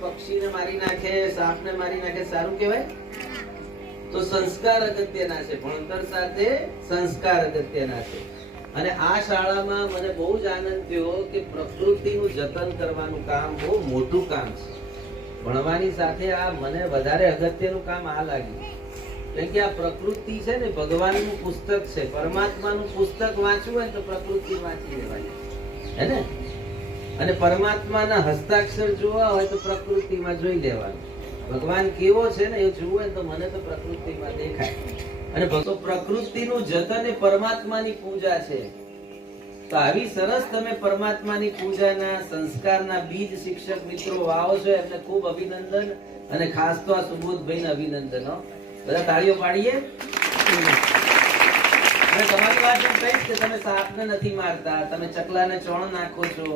પક્ષીને મારી નાખે, સાપને મારી નાખે, સારું કહેવાય? તો સંસ્કાર અગત્યના છે, ભણતર સાથે સંસ્કાર અગત્યના છે. અને આ શાળામાં મને બહુ જ આનંદ થયો કે પ્રકૃતિનું જતન કરવાનું કામ બહુ મોટું કામ છે. ભણવાની સાથે આ મને વધારે અગત્યનું કામ આ લાગ્યું. કેમ કે આ પ્રકૃતિ છે ને, ભગવાનનું પુસ્તક છે, પરમાત્માનું પુસ્તક વાંચવું હોય તો પ્રકૃતિ વાંચી લેવાય હે ને? અને પરમાત્માના હસ્તાક્ષર જોવા હોય તો પ્રકૃતિમાં જોઈ લેવાનું. ભગવાન કેવો છે ને એ જોવું હોય તો મને તો પ્રકૃતિમાં દેખાય. અને ભક્તો પ્રકૃતિનું જતન એ પરમાત્માની પૂજા છે. તો આવી સરસ તમે પરમાત્માની પૂજાના સંસ્કારના બીજ શિક્ષક મિત્રો વાવો છો, એમને ખૂબ અભિનંદન અને ખાસ તો આ સુબોધભાઈને અભિનંદન બધા તાળીઓ પાડીએ? અને તમારી વાત કહીશ કે તમે સાપને નથી મારતા, તમે ચકલાને ચણ નાખો છો.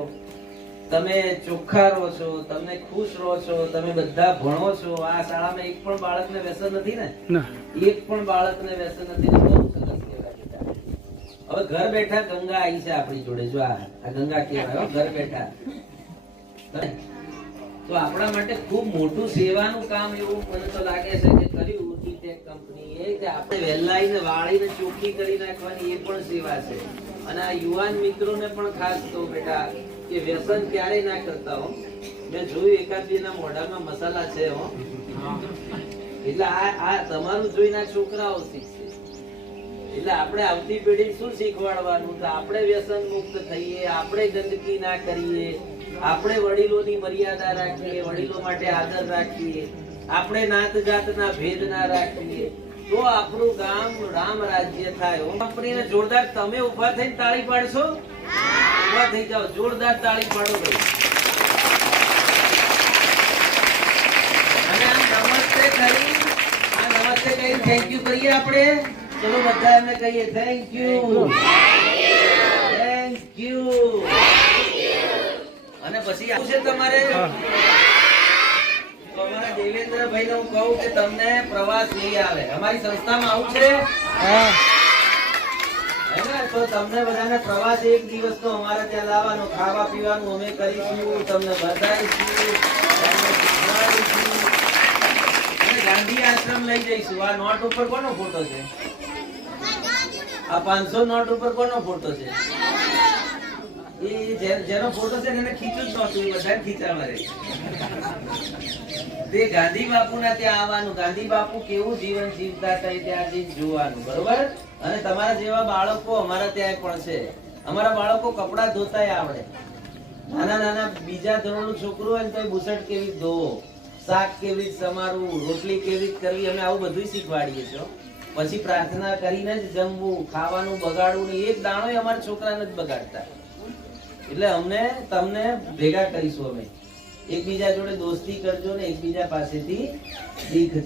તમે ચોખ્ખા રહો છો તમે ખુશ રહો છો તમે બધા ભણો છો. આ શાળામાં એક પણ બાળકને વ્યસન નથી ને? એક પણ બાળકને વ્યસન નથી હવે ઘર બેઠા ગંગા આવી છે આપણી જોડે. જો આ ગંગા કહેવાય ઘર બેઠા. તો આપણા માટે ખૂબ મોટું સેવાનું કામ એવું મને તો લાગે છે કે કર્યું કંપની કંપનીએ કે આપણે વહેલાઈને વાળીને ચોખ્ખી કરી નાખવાની એ પણ સેવા છે. અને આ યુવાન મિત્રોને પણ ખાસ કહું બેટા કે વ્યસન ક્યારેય ના કરતા હો. મેં જોયું એકાદ બે ના મોઢામાં મસાલા છે હો. એટલે આ આ તમારું જોઈને આ છોકરાઓ શીખશે. એટલે આપણે આવતી પેઢી શું શીખવાડવાનું? તો આપણે વ્યસન મુક્ત થઈએ, આપણે ગંદકી ના કરીએ, આપણે વડીલોની મર્યાદા રાખીએ, વડીલો માટે આદર રાખીએ, આપણે નાત જાતના ભેદ ના રાખીએ. તો આપણું ગામ રામ રાજ્ય થાય. હું કંપનીને જોરદાર તમે ઊભા થઈને તાળી પાડશો? ઊભા થઈ જાઓ. જોરદાર તાળી પાડો ભાઈ. અને આ નમસ્તે કરી. આ નમસ્તે કરી થેન્ક યુ કરીએ આપણે. ચલો બધા એમને કહીએ થેન્ક યુ થેન્ક યુ અને પછી આવશે તમારે તો અમારા હું કહું કે તમને પ્રવાસ લઈ આવે. અમારી સંસ્થામાં આવું છે? હા. હે ને? તો તમને બધાને પ્રવાસ એક દિવસનો અમારે ત્યાં લાવવાનો ખાવા પીવાનું અમે કરીશું તમને બતાવીશું ગાંધી આશ્રમ લઈ જઈશું. આ નોટ ઉપર કોનો ફોટો છે? આ પાંચસો નોટ ઉપર કોનો ફોટો છે? જેનો ફોટો છે એને ખીચું જ નહોતું બધા ખીચા મારે તે ગાંધી બાપુના ત્યાં આવવાનું, ગાંધી બાપુ કેવું જીવન જીવતા હતા ત્યાં જોવાનું, બરોબર? અને તમારા જેવા બાળકો અમારા ત્યાં પણ છે. અમારા બાળકો કપડા ધોતા આવડે. નાના નાના બીજા ધોરણનું છોકરું હોય ને તો બુસટ કેવી ધોવો? શાક કેવી રીતે સમારવું? રોટલી કેવી રીતે કરવી? અમે આવું બધું શીખવાડીએ છીએ પછી પ્રાર્થના કરીને જ જમવું, ખાવાનું બગાડવું ને એક દાણો અમારા છોકરાને જ બગાડતા. એટલે અમને તમને ભેગા કરીશું અમે. એકબીજા જોડે દોસ્તી કરજો ને એકબીજા પાસેથી શીખ